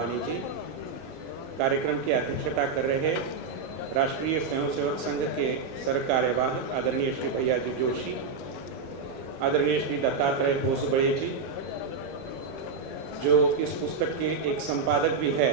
रावानी जी। कार्यक्रम की अध्यक्षता कर रहे राष्ट्रीय स्वयंसेवक संघ के सरकार्यवाह आदरणीय श्री भैया जी जोशी, आदरणीय श्री दत्तात्रेय भोसबड़े जी, जो इस पुस्तक के एक संपादक भी है,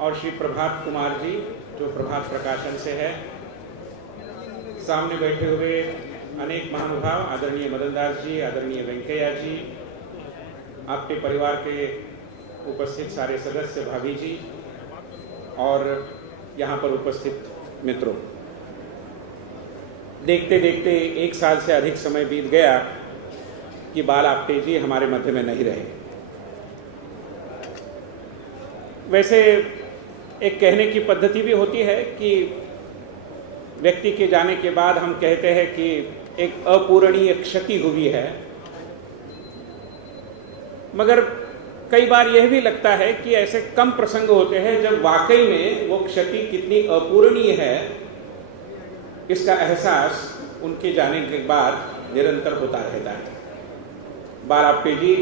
और श्री प्रभात कुमार जी, जो प्रभात प्रकाशन से है। सामने बैठे हुए अनेक महानुभाव, आदरणीय मदन दास जी, आदरणीय वेंकैया जी, आपके परिवार के उपस्थित सारे सदस्य, भाभी जी, और यहाँ पर उपस्थित मित्रों, देखते देखते 1 साल से अधिक समय बीत गया कि बाल आपटे जी हमारे मध्य में नहीं रहे। वैसे एक कहने की पद्धति भी होती है कि व्यक्ति के जाने के बाद हम कहते हैं कि एक अपूरणीय क्षति हुई है, मगर कई बार यह भी लगता है कि ऐसे कम प्रसंग होते हैं जब वाकई में वो क्षति कितनी अपूरणीय है, इसका एहसास उनके जाने के बाद निरंतर होता रहता है। बाल आपटे जी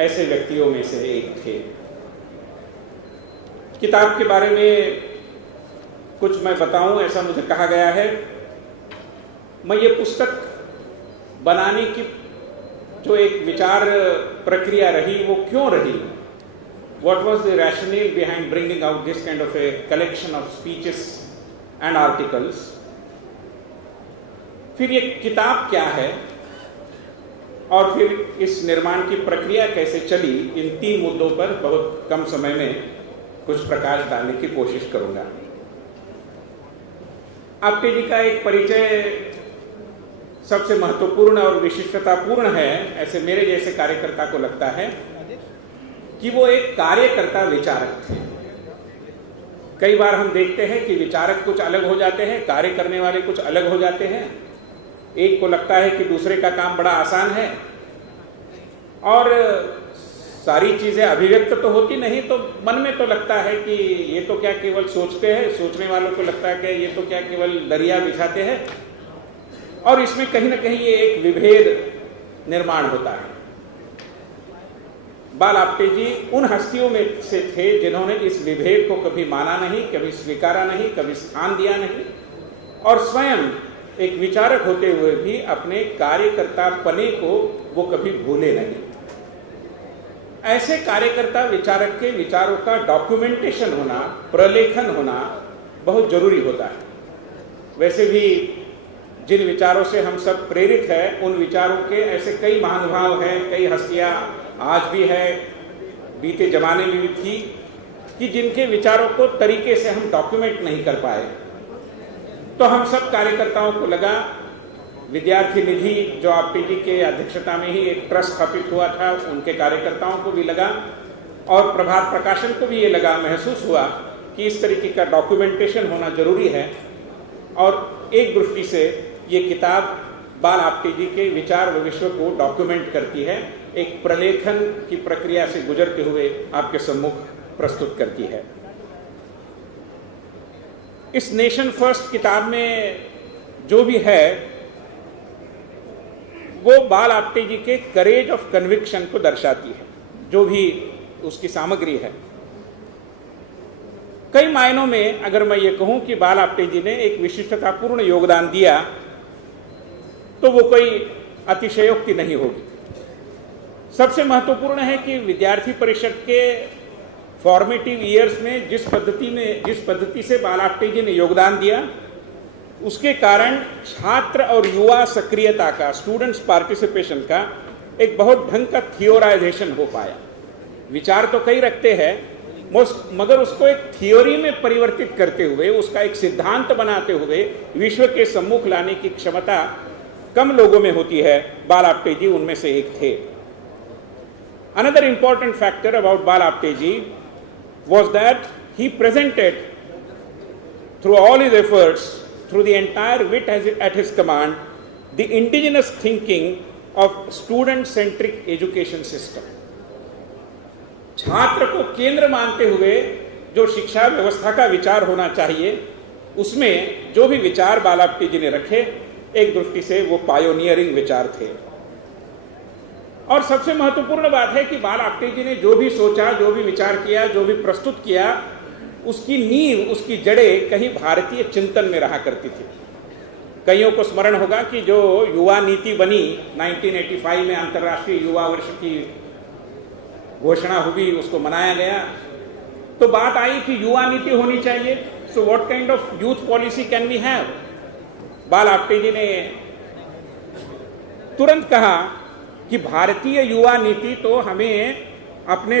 ऐसे व्यक्तियों में से एक थे। किताब के बारे में कुछ मैं बताऊं, ऐसा मुझे कहा गया है। मैं ये पुस्तक बनाने की जो एक विचार प्रक्रिया रही, वो क्यों रही, what was the rationale behind bringing out this kind of a collection of speeches and articles, फिर ये किताब क्या है, और फिर इस निर्माण की प्रक्रिया कैसे चली, इन 3 मुद्दों पर बहुत कम समय में कुछ प्रकाश डालने की कोशिश करूंगा। आपटे जी का एक परिचय सबसे महत्वपूर्ण और विशिष्टतापूर्ण है। ऐसे मेरे जैसे कार्यकर्ता को लगता है कि वो एक कार्यकर्ता विचारक थे। कई बार हम देखते हैं कि विचारक कुछ अलग हो जाते हैं, कार्य करने वाले कुछ अलग हो जाते हैं। एक को लगता है कि दूसरे का काम बड़ा आसान है, और सारी चीजें अभिव्यक्त तो होती नहीं, तो मन में तो लगता है कि ये तो क्या केवल सोचते हैं, सोचने वालों को लगता है कि ये तो क्या केवल दरिया बिछाते हैं, और इसमें कहीं ना कहीं ये एक विभेद निर्माण होता है। बाल आपटे जी उन हस्तियों में से थे जिन्होंने इस विभेद को कभी माना नहीं, कभी स्वीकारा नहीं, कभी स्थान दिया नहीं, और स्वयं एक विचारक होते हुए भी अपने कार्यकर्ता पने को वो कभी भूले नहीं। ऐसे कार्यकर्ता विचारक के विचारों का डॉक्यूमेंटेशन होना, प्रलेखन होना बहुत जरूरी होता है। वैसे भी जिन विचारों से हम सब प्रेरित हैं, उन विचारों के ऐसे कई महानुभाव हैं, कई हस्तियां आज भी है, बीते जमाने में भी थी, कि जिनके विचारों को तरीके से हम डॉक्यूमेंट नहीं कर पाए। तो हम सब कार्यकर्ताओं को लगा, विद्यार्थी निधि जो आपटे जी के अध्यक्षता में ही एक ट्रस्ट स्थापित हुआ था, उनके कार्यकर्ताओं को भी लगा, और प्रभात प्रकाशन को भी ये लगा, महसूस हुआ कि इस तरीके का डॉक्यूमेंटेशन होना जरूरी है। और एक दृष्टि से ये किताब बाल आपटे जी के विचार व विश्व को डॉक्यूमेंट करती है, एक प्रलेखन की प्रक्रिया से गुजरते हुए आपके सम्मुख प्रस्तुत करती है। इस नेशन फर्स्ट किताब में जो भी है वो बाल आपटे जी के करेज ऑफ कन्विक्शन को दर्शाती है, जो भी उसकी सामग्री है। कई मायनों में अगर मैं ये कहूं कि बाल आपटे जी ने एक विशिष्टतापूर्ण योगदान दिया, तो वो कोई अतिशयोक्ति नहीं होगी। सबसे महत्वपूर्ण है कि विद्यार्थी परिषद के फॉर्मेटिव ईयर्स में जिस पद्धति से बाल आपटे जी ने योगदान दिया, उसके कारण छात्र और युवा सक्रियता का, स्टूडेंट्स पार्टिसिपेशन का एक बहुत ढंग का थियोराइजेशन हो पाया। विचार तो कई रखते हैं, मगर उसको एक थियोरी में परिवर्तित करते हुए, उसका एक सिद्धांत बनाते हुए विश्व के सम्मुख लाने की क्षमता कम लोगों में होती है। बाल आपटे जी उनमें से एक थे। अनदर इंपॉर्टेंट फैक्टर अबाउट बाल आपटे जी was that he presented through all his efforts, through the entire wit at his command, the indigenous thinking of student-centric education system. छात्र को केंद्र मानते हुए जो शिक्षा व्यवस्था का विचार होना चाहिए, उसमें जो भी विचार बाल आपटे जी ने रखे, एक दृष्टि से वो पायोनियरिंग विचार थे। और सबसे महत्वपूर्ण बात है कि बाल आप्टे जी ने जो भी सोचा, जो भी विचार किया, जो भी प्रस्तुत किया, उसकी नींव, उसकी जड़ें कहीं भारतीय चिंतन में रहा करती थी। कईयों को स्मरण होगा कि जो युवा नीति बनी 1985 में, अंतर्राष्ट्रीय युवा वर्ष की घोषणा हुई, उसको मनाया गया, तो बात आई कि युवा नीति होनी चाहिए। So what kind of youth policy can we have? Bal Apte जी ने तुरंत कहा कि भारतीय युवा नीति तो हमें अपने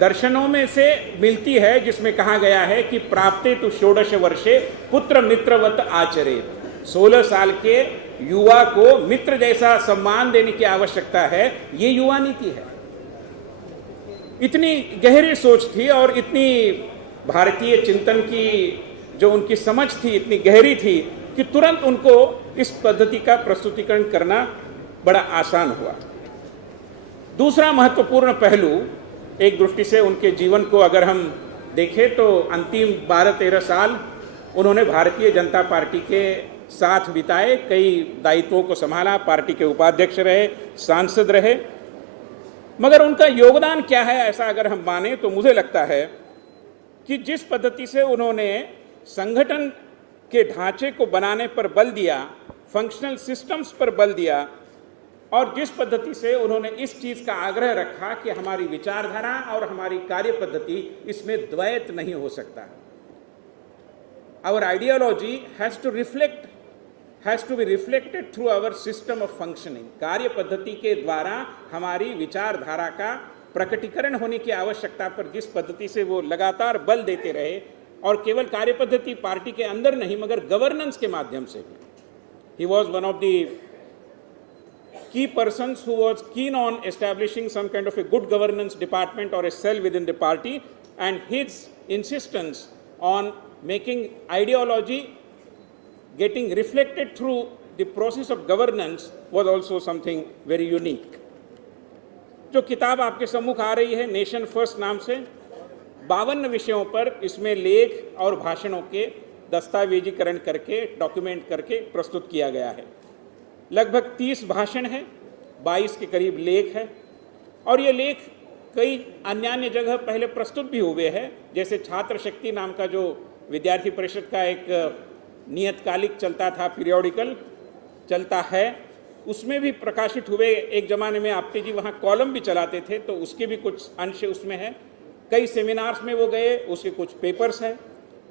दर्शनों में से मिलती है, जिसमें कहा गया है कि प्राप्ते तु षोडश वर्षे पुत्र मित्रवत आचरेत। 16 साल के युवा को मित्र जैसा सम्मान देने की आवश्यकता है, ये युवा नीति है। इतनी गहरी सोच थी और इतनी भारतीय चिंतन की जो उनकी समझ थी इतनी गहरी थी कि तुरंत उनको इस पद्धति का प्रस्तुतिकरण करना बड़ा आसान हुआ। दूसरा महत्वपूर्ण पहलू, एक दृष्टि से उनके जीवन को अगर हम देखें तो अंतिम 12-13 साल उन्होंने भारतीय जनता पार्टी के साथ बिताए, कई दायित्वों को संभाला, पार्टी के उपाध्यक्ष रहे, सांसद रहे। मगर उनका योगदान क्या है, ऐसा अगर हम माने तो मुझे लगता है कि जिस पद्धति से उन्होंने संगठन के ढांचे को बनाने पर बल दिया, फंक्शनल सिस्टम्स पर बल दिया, और जिस पद्धति से उन्होंने इस चीज का आग्रह रखा कि हमारी विचारधारा और हमारी कार्य पद्धति, इसमें द्वैत नहीं हो सकता। Our ideology has to be reflected through our system of functioning. कार्य पद्धति के द्वारा हमारी विचारधारा का प्रकटीकरण होने की आवश्यकता पर जिस पद्धति से वो लगातार बल देते रहे, और केवल कार्य पद्धति पार्टी के अंदर नहीं मगर गवर्नेंस के माध्यम से भी। He was one of the key persons who was keen on establishing some kind of a good governance department or a cell within the party, and his insistence on making ideology getting reflected through the process of governance was also something very unique. जो किताब आपके सम्मुख आ रही है nation first नाम से, 52 विषयों पर इसमें लेख और भाषणों के दस्तावेजीकरण करके, डॉक्यूमेंट करके प्रस्तुत किया गया है। लगभग 30 भाषण हैं, 22 के करीब लेख है, और ये लेख कई अन्य जगह पहले प्रस्तुत भी हुए हैं। जैसे छात्र शक्ति नाम का जो विद्यार्थी परिषद का एक नियतकालिक चलता था, पीरियोडिकल चलता है, उसमें भी प्रकाशित हुए। एक जमाने में आप्टे जी वहाँ कॉलम भी चलाते थे, तो उसके भी कुछ अंश उसमें है। कई सेमिनार्स में वो गए, उसके कुछ पेपर्स हैं।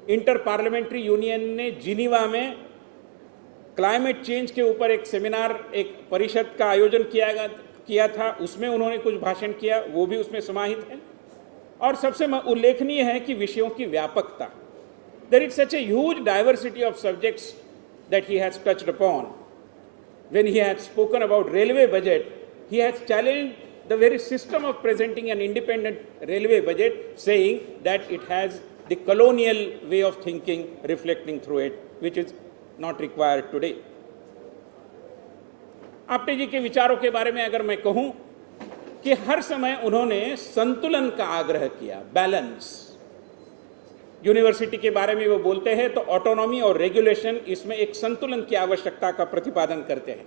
इंटर पार्लियामेंट्री यूनियन ने जिनीवा में क्लाइमेट चेंज के ऊपर एक सेमिनार, एक परिषद का आयोजन किया था, उसमें उन्होंने कुछ भाषण किया, वो भी उसमें समाहित है। और सबसे उल्लेखनीय है कि विषयों की व्यापकता। There is such a huge diversity of subjects that he has touched upon. When he has spoken about railway budget, he has challenged the very system of presenting an independent railway budget, saying that it has the colonial way of thinking reflecting through it, which is not required today. Apte ji के विचारों के बारे में अगर मैं कहूं कि हर समय उन्होंने संतुलन का आग्रह किया, बैलेंस। यूनिवर्सिटी के बारे में वो बोलते हैं तो ऑटोनॉमी और रेगुलेशन, इसमें एक संतुलन की आवश्यकता का प्रतिपादन करते हैं।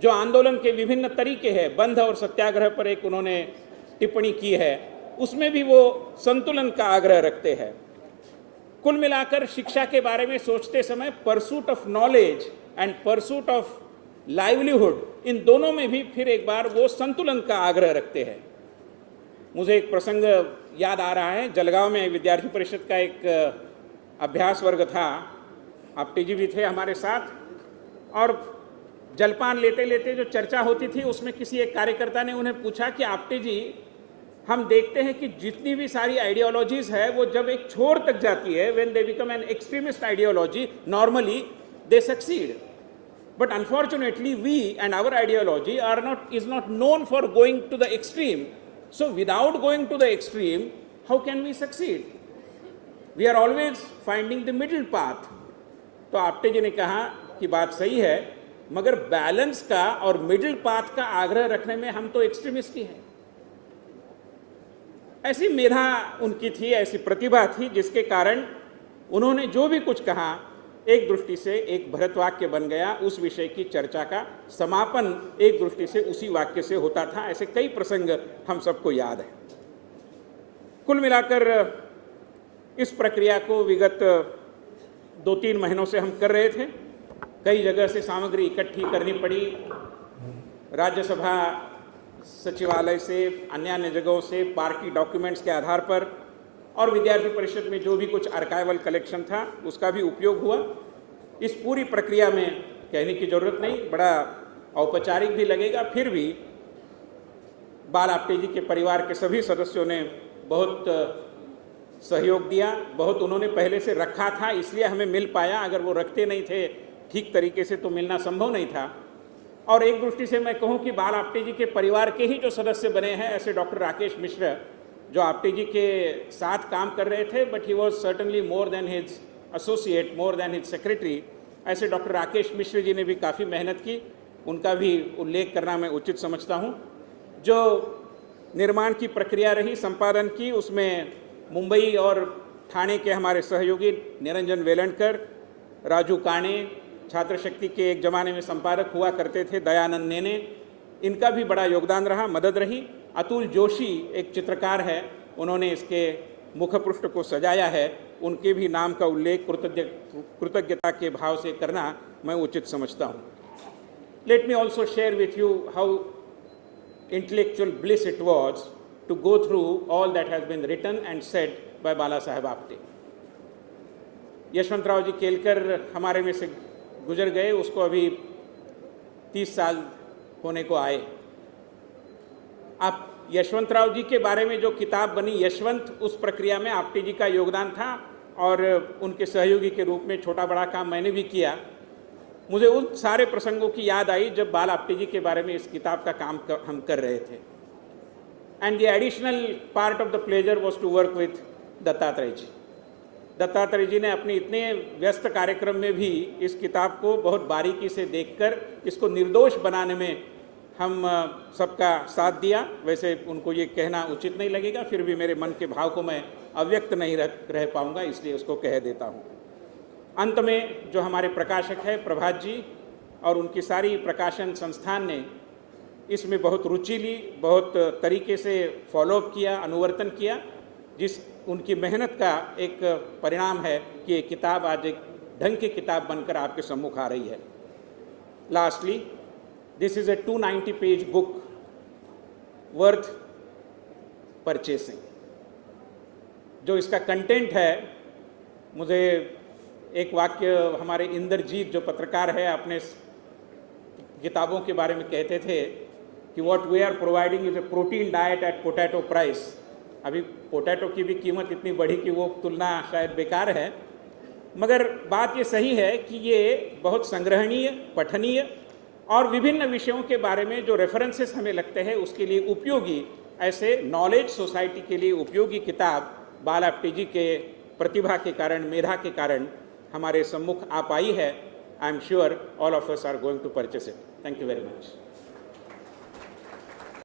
जो आंदोलन के विभिन्न तरीके हैं, बंध और सत्याग्रह पर एक उन्होंने टिप्पणी की है, उसमें भी वो संतुलन का आग्रह रखते हैं। कुल मिलाकर शिक्षा के बारे में सोचते समय pursuit of knowledge and pursuit of livelihood, इन दोनों में भी फिर एक बार वो संतुलन का आग्रह रखते हैं। मुझे एक प्रसंग याद आ रहा है। जलगांव में विद्यार्थी परिषद का एक अभ्यास वर्ग था, आप्टे जी भी थे हमारे साथ, और जलपान लेते लेते जो चर्चा होती थी उसमें किसी एक कार्यकर्ता ने उन्हें पूछा कि आप्टे जी, हम देखते हैं कि जितनी भी सारी आइडियोलॉजीज है वो जब एक छोर तक जाती है, when they become an extremist ideology, normally they succeed, but unfortunately we and our ideology is not known for going to the extreme. So without going to the extreme, how can we succeed? We are always finding the middle path. तो आप्टे जी ने कहा कि बात सही है, मगर balance का और मिडिल पाथ का आग्रह रखने में हम तो एक्सट्रीमिस्ट ही हैं। ऐसी मेधा उनकी थी, ऐसी प्रतिभा थी, जिसके कारण उन्होंने जो भी कुछ कहा एक दृष्टि से एक भरत वाक्य बन गया। उस विषय की चर्चा का समापन एक दृष्टि से उसी वाक्य से होता था। ऐसे कई प्रसंग हम सबको याद है। कुल मिलाकर इस प्रक्रिया को विगत 2-3 महीनों से हम कर रहे थे। कई जगह से सामग्री इकट्ठी करनी पड़ी, राज्यसभा सचिवालय से, अन्य जगहों से, पार्टी डॉक्यूमेंट्स के आधार पर, और विद्यार्थी परिषद में जो भी कुछ आर्काइवल कलेक्शन था उसका भी उपयोग हुआ। इस पूरी प्रक्रिया में कहने की जरूरत नहीं, बड़ा औपचारिक भी लगेगा, फिर भी बाल आप्टे जी के परिवार के सभी सदस्यों ने बहुत सहयोग दिया। बहुत उन्होंने पहले से रखा था, इसलिए हमें मिल पाया। अगर वो रखते नहीं थे ठीक तरीके से तो मिलना संभव नहीं था। और एक दृष्टि से मैं कहूँ कि बाल आप्टे जी के परिवार के ही जो सदस्य बने हैं, ऐसे डॉक्टर राकेश मिश्र जो आप्टे जी के साथ काम कर रहे थे, but he was certainly more than his associate, more than his secretary, ऐसे डॉक्टर राकेश मिश्र जी ने भी काफ़ी मेहनत की। उनका भी उल्लेख करना मैं उचित समझता हूँ। जो निर्माण की प्रक्रिया रही, संपादन की, उसमें मुंबई और ठाणे के हमारे सहयोगी निरंजन वेलणकर, राजू काणे, छात्र शक्ति के एक ज़माने में संपादक हुआ करते थे दयानंद नेने, इनका भी बड़ा योगदान रहा, मदद रही। अतुल जोशी एक चित्रकार है, उन्होंने इसके मुखपृष्ठ को सजाया है, उनके भी नाम का उल्लेख कृतज्ञता के भाव से करना मैं उचित समझता हूँ। Let me also share with you how intellectual bliss it was to go through all that has been written and said by Bala Saheb Apte. Yashwantrao ji Kelkar हमारे में से गुजर गए, उसको अभी 30 साल होने को आए। आप यशवंतराव जी के बारे में जो किताब बनी यशवंत, उस प्रक्रिया में आप्टे जी का योगदान था और उनके सहयोगी के रूप में छोटा बड़ा काम मैंने भी किया। मुझे उन सारे प्रसंगों की याद आई जब बाल आप्टे जी के बारे में इस किताब का काम हम कर रहे थे। And the additional part of the pleasure was to work with Dattatreya ji. Dattatreya ji ने अपने इतने व्यस्त कार्यक्रम में भी इस किताब को बहुत बारीकी से देखकर इसको निर्दोष बनाने में हम सबका साथ दिया। वैसे उनको ये कहना उचित नहीं लगेगा, फिर भी मेरे मन के भाव को मैं अव्यक्त नहीं रह पाऊँगा, इसलिए उसको कह देता हूँ। अंत में जो हमारे प्रकाशक है प्रभात जी और उनकी सारी प्रकाशन संस्थान ने इसमें बहुत रुचि ली, बहुत तरीके से फॉलोअप किया, अनुवर्तन किया, जिस उनकी मेहनत का एक परिणाम है कि ये किताब आज एक ढंग की किताब बनकर आपके सम्मुख आ रही है। Lastly, this is a 290 page book worth purchasing. जो इसका कंटेंट है, मुझे एक वाक्य हमारे इंद्रजीत जो पत्रकार है अपने किताबों के बारे में कहते थे कि what we are providing is a protein diet at potato price. अभी पोटैटो की भी कीमत इतनी बढ़ी कि वो तुलना शायद बेकार है, मगर बात ये सही है कि ये बहुत संग्रहणीय, पठनीय और विभिन्न विषयों के बारे में जो रेफरेंसेस हमें लगते हैं उसके लिए उपयोगी, ऐसे नॉलेज सोसाइटी के लिए उपयोगी किताब बाल आप्टे जी के प्रतिभा के कारण, मेधा के कारण हमारे सम्मुख आ पाई है। I am sure all of us are going to purchase it. Thank you very much.